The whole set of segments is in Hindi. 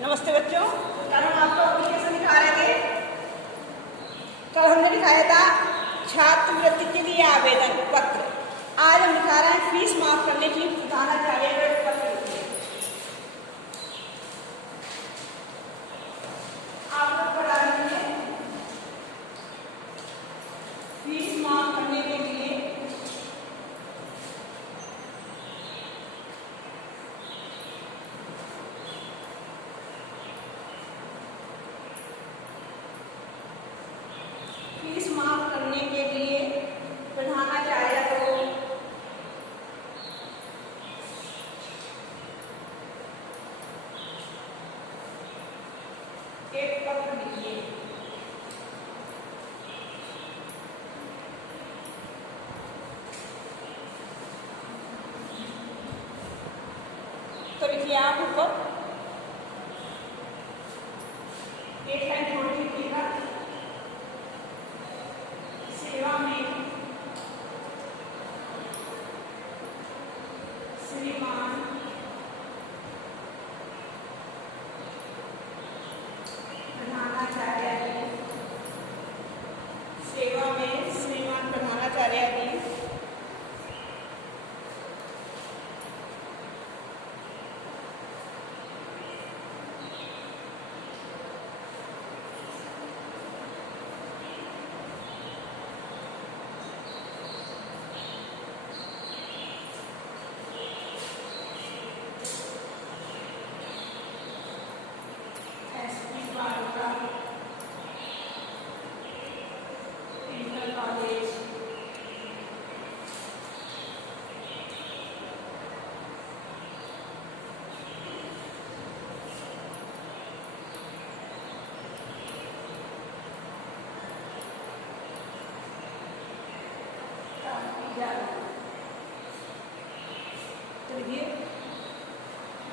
नमस्ते बच्चों। कल हम आपको एप्लीकेशन दिखा रहे थे। कल हमने दिखाया था छात्रवृत्ति के लिए आवेदन पत्र। आज हम दिखा रहे हैं फीस माफ करने की प्रधानाचार्य को पत्र लिखिए। आप लोग पढ़ा रहे हैं फीस माफ करने के लिए प्रधानाचार्य को एक पत्र लिखिए। तो लिखिए आप ऊपर एक लाइन छोड़ दीजिएगा। सेवा में श्रीमान प्रधानाचार्य जी, सेवा में श्रीमान प्रधानाचार्य जी इंटर कॉलेज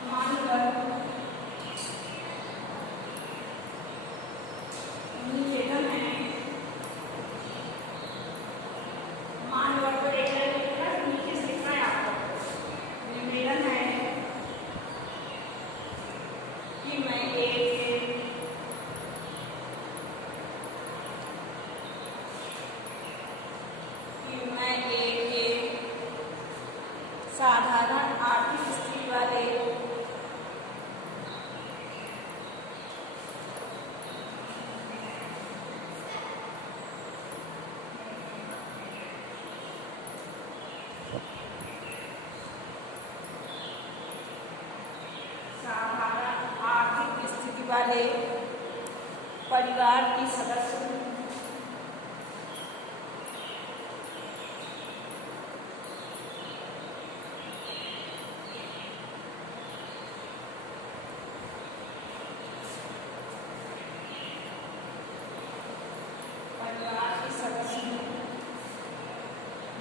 मानकर निवेदन है। मानवर को एक लाइन लिखना, नीचे से लिखना है आपको। निवेदन है कि मैं एक साधारण आर्थिक स्थिति वाले परिवार की सदस्य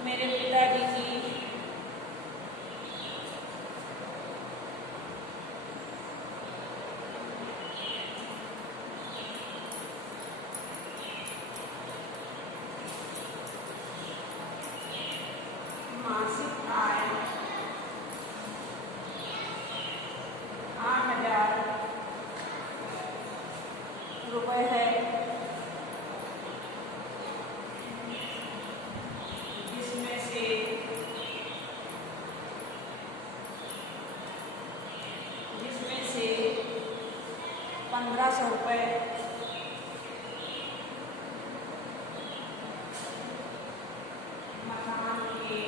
मेरे पिताजी की मासिक आय 8,000 रुपये है, जिसमें से 1,500 रुपये मकान के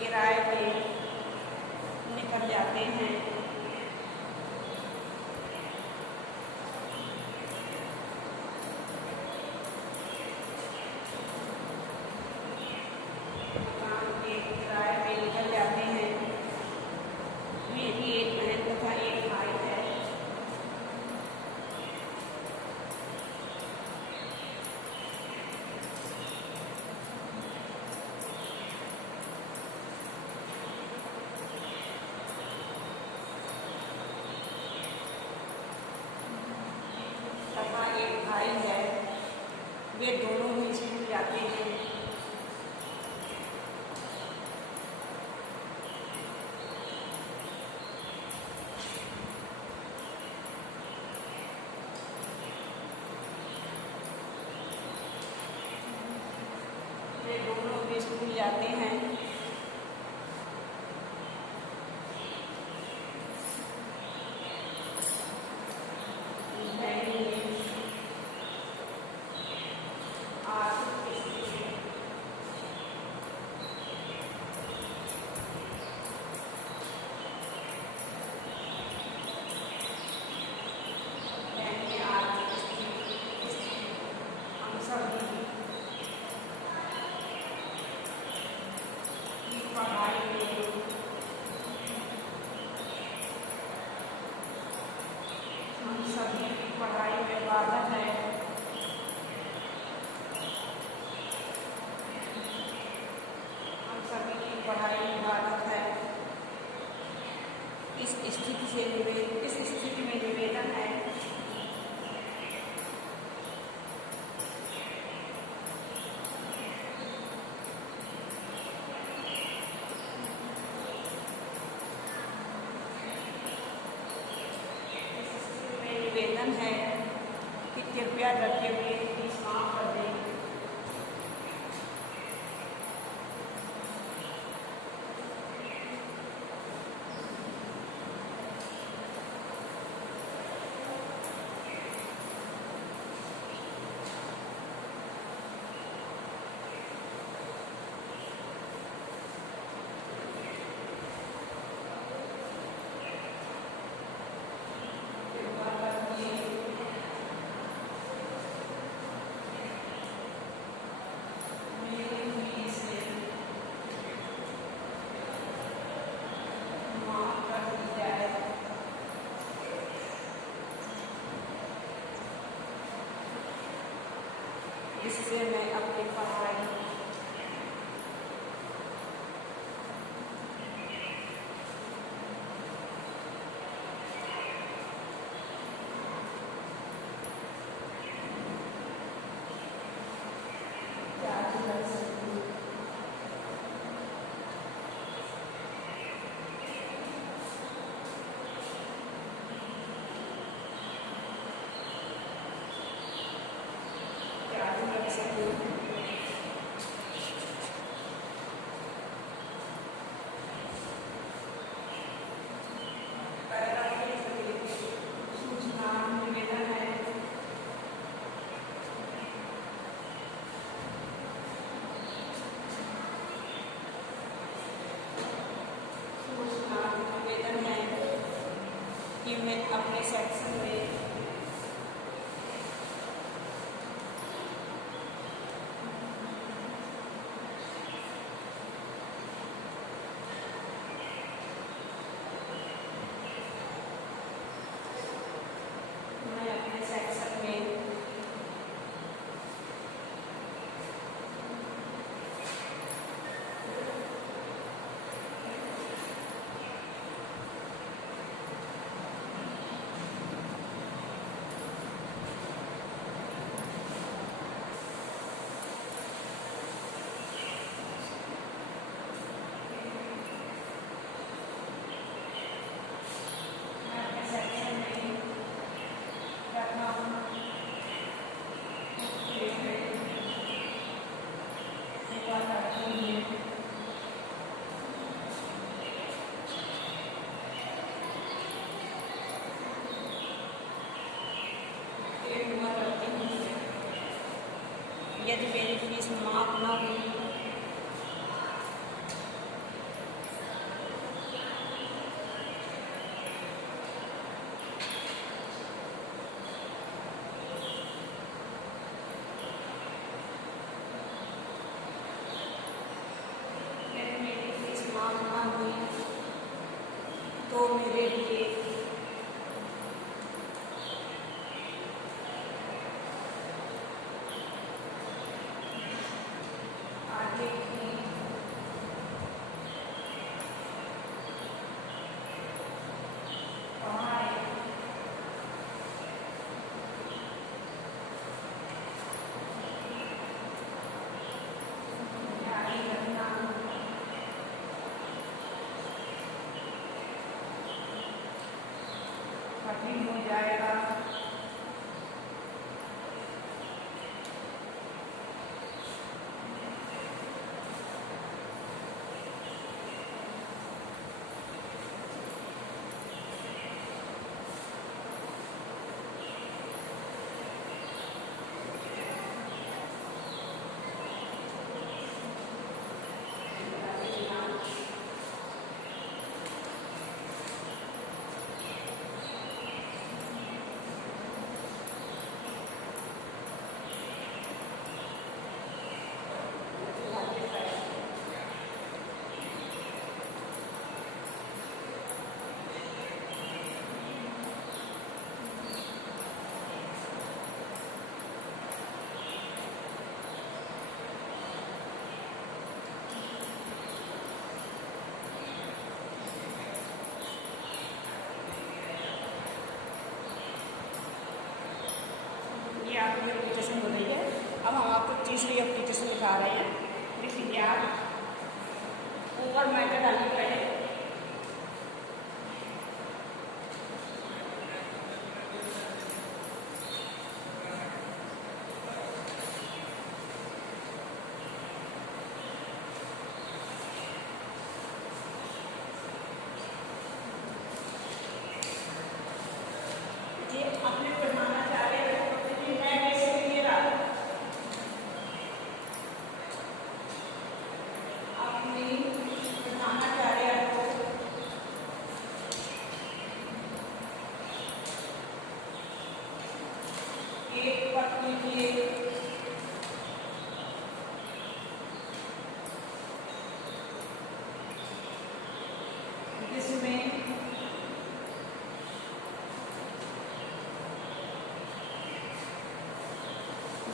किराए पे निकल जाते हैं। मकान के किराए पे निकल जाते हैं। मेरी एक बहन तथा एक भाई है। तथा एक भाई है। वे दोनों ही स्कूल जाते हैं। स्कूल जाते हैं। पढ़ाई में बाधक है। हम सभी की पढ़ाई में बाधक है। इस स्थिति में निवेदन है कि कृपया रखे हुए फीस माफ कर दें। इससे मैं अपनी पढ़ाई जारी रख सकूं। सूचना निवेदन है कि मैं अपने सेक्शन में यदि मेरी फीस माफ न हुई तो मेरे लिए आगे की पढ़ाई जारी रखना कठिन हो जाएगा। की एप्लीकेशन हो रही है। अब हम आपको तीसरी एप्लीकेशन दिखा रहे हैं। देख लीजिए आप, ऊपर मैटर डालिए पहले। अपने प्रधानाचार्य को एक पत्र लिखिए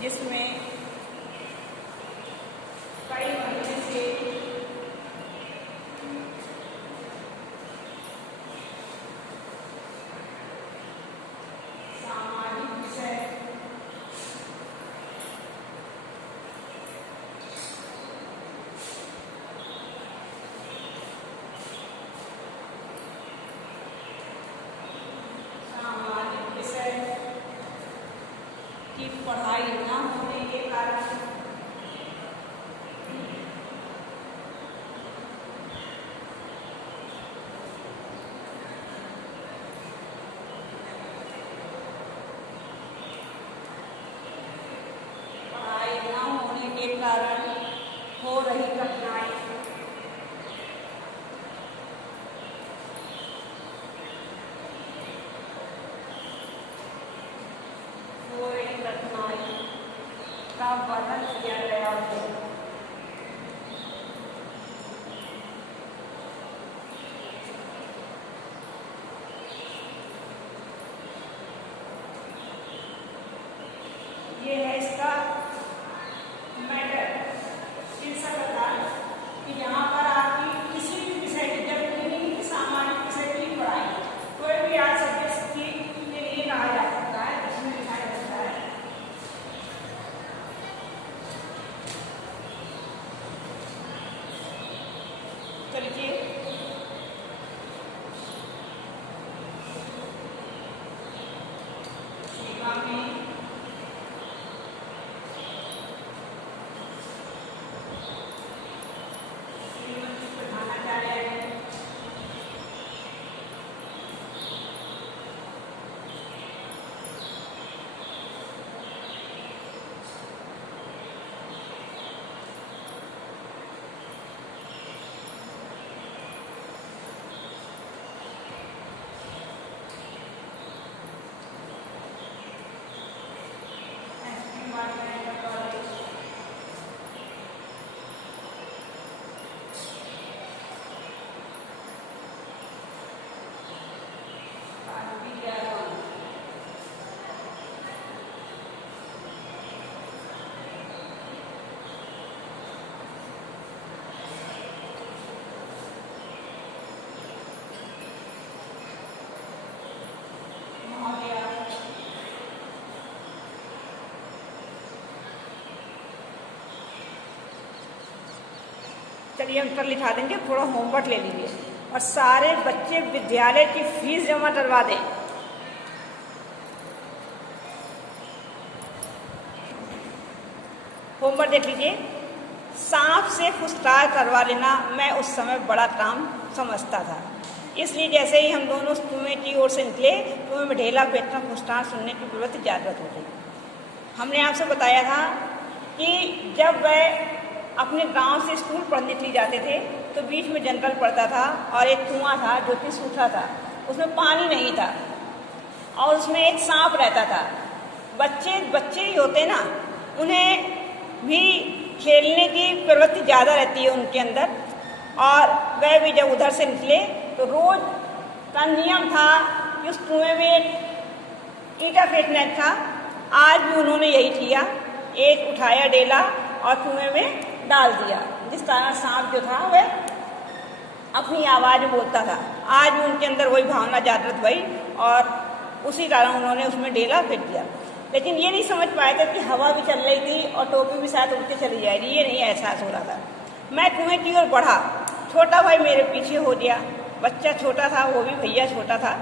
जिसमें कई महीने से सामाजिक विषय की पढ़ाई न होने के कारण हो रही कठिनाई का वर्णन किया गया है। ये है इसका मैटर, शीर्षक था कि यहाँ पर आपकी किसी भी विषय की, जब सामाजिक विषय की पढ़ाई कोई भी आज सब्जेक्ट के लिए कहा जा सकता है, इसमें लिखा जा सकता है। चलिए चलिए उत्तर लिखा देंगे, थोड़ा होमवर्क ले लीजिए और सारे बच्चे विद्यालय की फीस जमा करवा दें। होमवर्क देख लीजिए। सांप से पूछताछ करवा लेना मैं उस समय बड़ा काम समझता था, इसलिए जैसे ही हम दोनों कुएं की ओर से निकले कुएं में ढेला बेचना पूछताछ सुनने की प्रवृत्ति जागृत हो गई। हमने आपसे बताया था कि जब वह अपने गांव से स्कूल पढ़ने के लिए जाते थे तो बीच में जंगल पड़ता था और एक कुआं था जो कि सूखा था, उसमें पानी नहीं था और उसमें एक सांप रहता था। बच्चे ही होते ना, उन्हें भी खेलने की प्रवृत्ति ज़्यादा रहती है उनके अंदर, और वह भी जब उधर से निकले तो रोज का नियम था कि उस कुएं में ईंटा फेंकना था। आज भी उन्होंने यही किया, एक उठाया डेला और कुएं में डाल दिया, जिस कारण सांप जो था वह अपनी आवाज़ बोलता था। आज भी उनके अंदर वही भावना जागृत हुई और उसी कारण उन्होंने उसमें डेला फेंक दिया। लेकिन ये नहीं समझ पाए थे कि हवा भी चल रही थी और टोपी भी शायद उड़ते चली जाएगी, ये नहीं एहसास हो रहा था। मैं कुएं की ओर बढ़ा, छोटा भाई मेरे पीछे हो गया, बच्चा छोटा था, वो भी भैया छोटा था,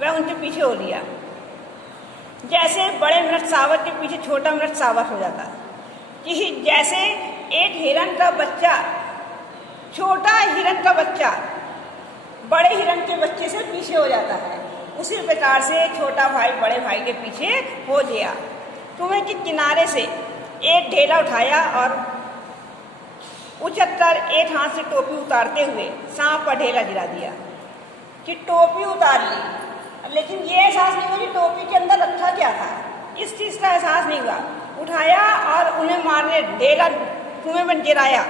वह उनके पीछे हो लिया। जैसे बड़े मृत सावर के पीछे छोटा मृत सावर हो जाता, कि जैसे एक हिरन का बच्चा, छोटा हिरन का बच्चा बड़े हिरन के बच्चे से पीछे हो जाता है, उसी प्रकार से छोटा भाई बड़े भाई के पीछे हो गया। कुएं के किनारे से एक ढेला उठाया और उछलकर एक हाथ से टोपी उतारते हुए सांप पर ढेला गिरा दिया कि टोपी उतार ली। लेकिन ये एहसास नहीं हुआ कि टोपी के अंदर रखा क्या था, इस चीज़ का एहसास नहीं हुआ। उठाया और उन्हें मारने ढेला कुएं में गिराया,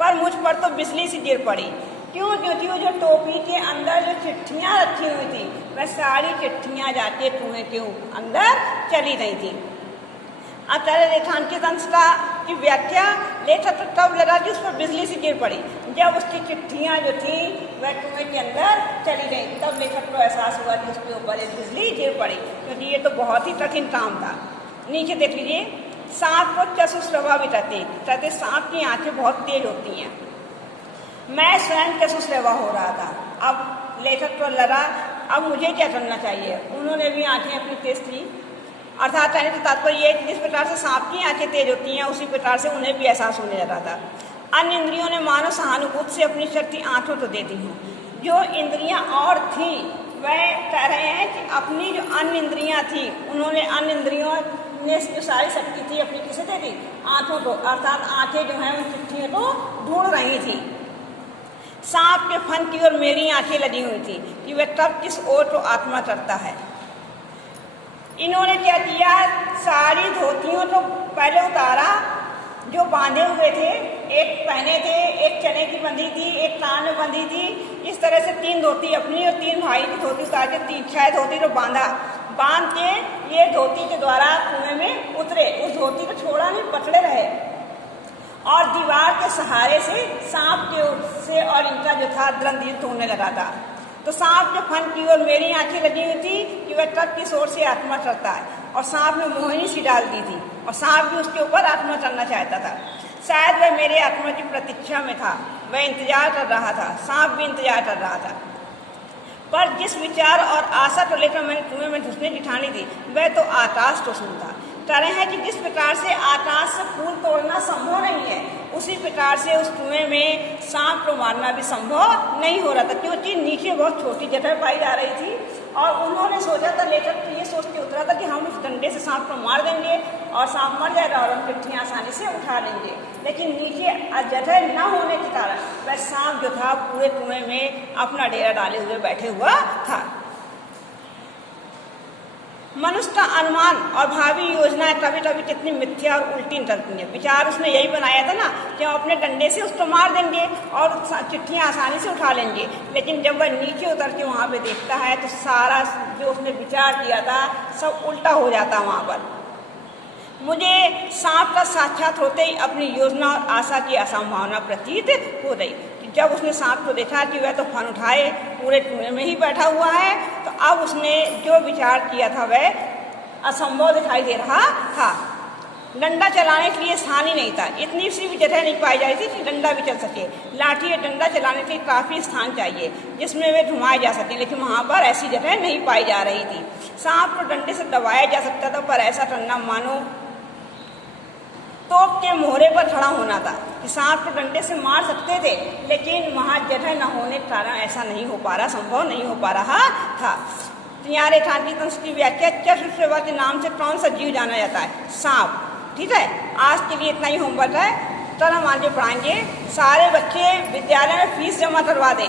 पर मुझ पर तो बिजली सी गिर पड़ी। क्यों? क्योंकि वो जो टोपी के अंदर जो चिट्ठियाँ रखी हुई थी, वह सारी चिट्ठियाँ जाके कुएं के अंदर चली गई थी। आचार्य रेखांकित अंश की व्याख्या लेखक को तब लगा कि उस पर बिजली से गिर पड़ी, जब उसकी चिट्ठियाँ जो थी वह कुएं के अंदर चली गई, तब लेखक को एहसास हुआ कि उसके ऊपर एक बिजली गिर पड़ी, क्योंकि ये तो बहुत ही कठिन काम था। नीचे देख लीजिए, सांप को चक्षुस्रवा भी कहते सांप की आंखें बहुत तेज होती हैं। मैं स्वयं चक्षुस्रवा हो रहा था। अब लेखक को लगा अब मुझे क्या करना चाहिए। उन्होंने भी आंखें अपनी तेज की, अर्थात कहने का तात्पर्य ये जिस प्रकार से सांप की आंखें तेज होती हैं, उसी प्रकार से उन्हें भी एहसास होने लगा था। अन्य इंद्रियों ने मानव सहानुभूति से अपनी शक्ति आंखों को दे दी हूँ। जो इंद्रियां और थी वह कह रहे हैं कि अपनी जो अन्य इंद्रियां थी, उन्होंने अन्य इंद्रियों ने जो सारी शक्ति थी अपनी किसे दे दी? आंखों को, अर्थात आंखें जो हैं उन चिट्ठियों को ढूंढ रही थी। सांप के फन की ओर मेरी आंखें लगी हुई थी कि वह कब किस ओर को आत्मा करता है। इन्होंने क्या किया, सारी धोतियों को पहले उतारा जो बांधे हुए थे, एक पहने थे, एक चने की बंधी थी, एक कान में बंधी थी। इस तरह से 3 धोती अपनी और 3 भाई की धोती उतार के 6 धोती को बांध के ये धोती के द्वारा कुएं में उतरे। उस धोती को छोड़ा नहीं, पकड़े रहे और दीवार के सहारे से सांप के से और इनका जो था द्वंद्व होने लगा था। तो सांप के फन की ओर मेरी आंखें लगी हुई थी कि वह कब किस ओर से आत्मा करता है, और सांप ने मोहिनी सी डाल दी थी और सांप भी उसके ऊपर आत्मा करना चाहता था। शायद वह मेरे आत्मा की प्रतीक्षा में था, वह इंतजार कर रहा था, सांप भी इंतजार कर रहा था। पर जिस विचार और आशा को लेकर मैंने कुएं में घुसने की ठानी थी, वह तो आकाश को सुनता। कह रहे हैं कि जिस प्रकार से आकाश से फूल तोड़ना संभव नहीं है, उसी प्रकार से उस कुएं में सांप को मारना भी संभव नहीं हो रहा था, क्योंकि नीचे बहुत छोटी जगह पाई जा रही थी। और उन्होंने सोचा था, लेखक ये सोच के उतरा था कि हम उस डंडे से सांप को मार देंगे और सांप मर जाएगा और हम चिट्ठियाँ आसानी से उठा लेंगे। लेकिन नीचे जगह न होने के कारण वह सांप जो था पूरे कुएं में अपना डेरा डाले हुए बैठे हुआ था। मनुष्य का अनुमान और भावी योजनाएं कभी कभी कितनी मिथ्या और उल्टी निकलती हैं। विचार उसने यही बनाया था ना कि हम अपने डंडे से उसको मार देंगे और चिट्ठियां आसानी से उठा लेंगे, लेकिन जब वह नीचे उतर के वहाँ पे देखता है तो सारा जो उसने विचार किया था सब उल्टा हो जाता वहाँ पर। मुझे सांप का साक्षात होते ही अपनी योजना और आशा की असंभावना प्रतीत हो रही। जब उसने सांप को देखा कि वह तो फन उठाए पूरे कुएं में ही बैठा हुआ है, तो अब उसने जो विचार किया था वह असंभव दिखाई दे रहा था। डंडा चलाने के लिए स्थान ही नहीं था, इतनी सी भी जगह नहीं पाई जा रही थी कि डंडा भी चल सके। लाठी या डंडा चलाने के लिए काफ़ी स्थान चाहिए जिसमें वे घुमाए जा सकें, लेकिन वहाँ पर ऐसी जगह नहीं पाई जा रही थी। सांप को डंडे से दबाया जा सकता था, पर ऐसा करना मानो तोप के मोहरे पर खड़ा होना था कि सांप को डंडे से मार सकते थे, लेकिन वहाँ जगह न होने के कारण ऐसा नहीं हो पा रहा, संभव नहीं हो पा रहा था। यहाँ रेखांकित अंश की व्याख्या चक्षुस्रवा के नाम से कौन सा जीव जाना जाता है? सांप। ठीक है, आज के लिए इतना ही होमवर्क है, कल हम आगे पढ़ाएंगे। सारे बच्चे विद्यालय में फीस जमा करवा दें।